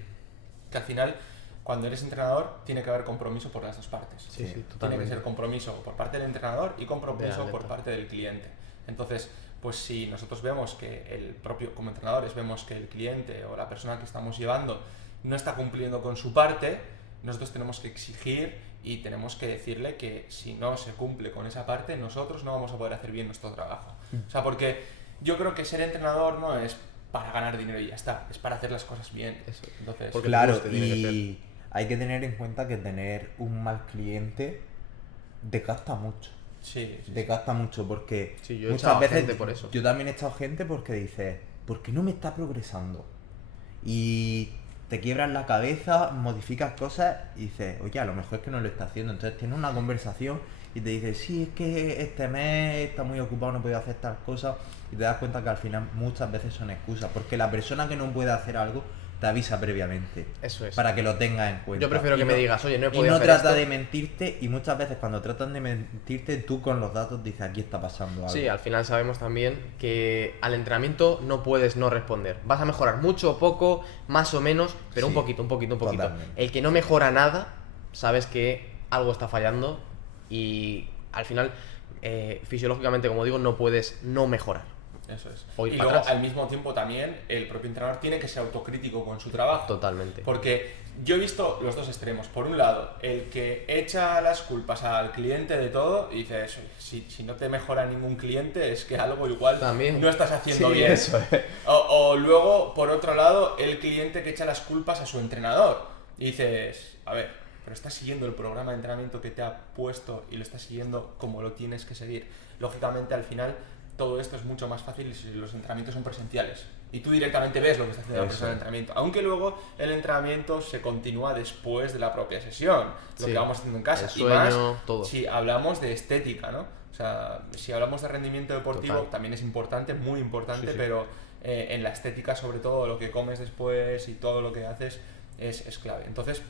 que al final, cuando eres entrenador, tiene que haber compromiso por las dos partes. Sí, sí, Tiene que totalmente. ser compromiso por parte del entrenador y compromiso De por atleta. parte del cliente. Entonces, pues si nosotros vemos que el propio, como entrenadores, vemos que el cliente o la persona que estamos llevando no está cumpliendo con su parte, nosotros tenemos que exigir y tenemos que decirle que si no se cumple con esa parte, nosotros no vamos a poder hacer bien nuestro trabajo. O sea, porque yo creo que ser entrenador no es para ganar dinero y ya está, es para hacer las cosas bien. Eso. Entonces, Porque te Claro, guste, tiene que y hay que tener en cuenta que tener un mal cliente desgasta mucho. sí, sí, Desgasta mucho porque Sí, yo he muchas echado veces gente por eso. yo también he echado gente porque dices, ¿por qué no me está progresando? Y te quiebras la cabeza, modificas cosas y dices, oye, a lo mejor es que no lo está haciendo. Entonces tienes una conversación y te dices, sí, es que este mes está muy ocupado, no puede hacer tal cosa, y te das cuenta que al final muchas veces son excusas, porque la persona que no puede hacer algo te avisa previamente Eso es. para que lo tengas en cuenta. Yo prefiero Y que me no- digas, oye, no he y podido no hacer trata esto. de mentirte, y muchas veces cuando tratan de mentirte, tú con los datos dices, aquí está pasando algo. Sí, al final sabemos también que al entrenamiento no puedes no responder. Vas a mejorar mucho o poco, más o menos, pero Sí, un poquito, un poquito, un poquito. totalmente. El que no mejora nada, sabes que algo está fallando y al final, fisiológicamente, como digo, no puedes no mejorar. eso es. O ir Y para luego, atrás. al mismo tiempo, también el propio entrenador tiene que ser autocrítico con su trabajo. Totalmente. Porque yo he visto los dos extremos. Por un lado, el que echa las culpas al cliente de todo y dice, "Eso, si no te mejora ningún cliente, es que algo igual También. no estás haciendo Sí, bien". eso es. O luego, por otro lado, el cliente que echa las culpas a su entrenador. Y dices, a ver, pero estás siguiendo el programa de entrenamiento que te ha puesto y lo estás siguiendo como lo tienes que seguir. Lógicamente, al final, todo esto es mucho más fácil si los entrenamientos son presenciales. Y tú directamente ves lo que está haciendo la Eso. persona de entrenamiento. Aunque luego el entrenamiento se continúa después de la propia sesión. Lo Sí. que vamos haciendo en casa. El y más sueño, todo. si hablamos de estética, ¿no? O sea, si hablamos de rendimiento deportivo, Total. también es importante, muy importante, Sí, sí. pero en la estética, sobre todo, lo que comes después y todo lo que haces es clave. Entonces,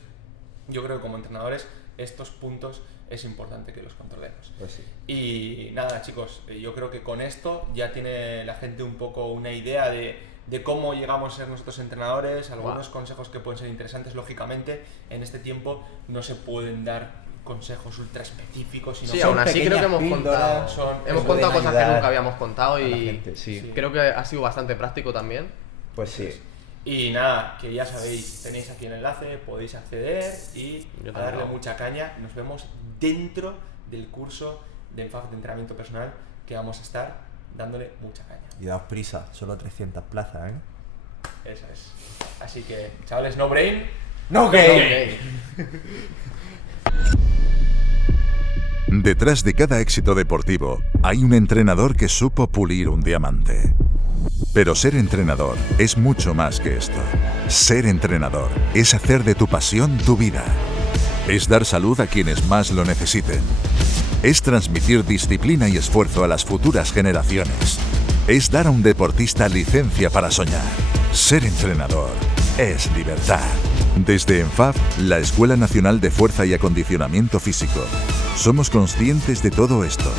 yo creo que como entrenadores, estos puntos es importante que los controlemos. Pues sí. Y nada, chicos, yo creo que con esto ya tiene la gente un poco una idea de cómo llegamos a ser nosotros entrenadores, algunos consejos que pueden ser interesantes. Lógicamente, en este tiempo no se pueden dar consejos ultra específicos, sino Sí, son aún así creo que pequeñas hemos píldoras, contado, son- hemos que contado pueden cosas que ayudar nunca habíamos contado a la y gente, sí. creo que ha sido bastante práctico también. Pues sí. Y nada, que ya sabéis, tenéis aquí el enlace, podéis acceder y Yo a también darle lo hago. mucha caña. Nos vemos dentro del curso de ENFAF de entrenamiento personal, que vamos a estar dándole mucha caña. Y daos prisa, solo 300 plazas, ¿eh? Eso es. Así que, chavales, no brain. ¡No Ok. game! Detrás de cada éxito deportivo hay un entrenador que supo pulir un diamante. Pero ser entrenador es mucho más que esto. Ser entrenador es hacer de tu pasión tu vida. Es dar salud a quienes más lo necesiten. Es transmitir disciplina y esfuerzo a las futuras generaciones. Es dar a un deportista licencia para soñar. Ser entrenador es libertad. Desde ENFAF, la Escuela Nacional de Fuerza y Acondicionamiento Físico, somos conscientes de todo esto,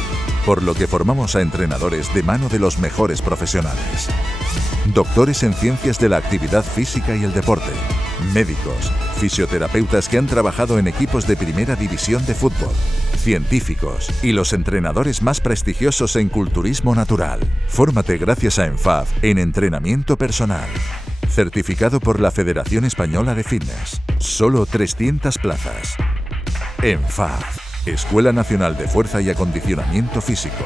por lo que formamos a entrenadores de mano de los mejores profesionales. Doctores en ciencias de la actividad física y el deporte, médicos, fisioterapeutas que han trabajado en equipos de primera división de fútbol, científicos y los entrenadores más prestigiosos en culturismo natural. Fórmate gracias a ENFAF en entrenamiento personal. Certificado por la Federación Española de Fitness. Solo 300 plazas. ENFAF, Escuela Nacional de Fuerza y Acondicionamiento Físico.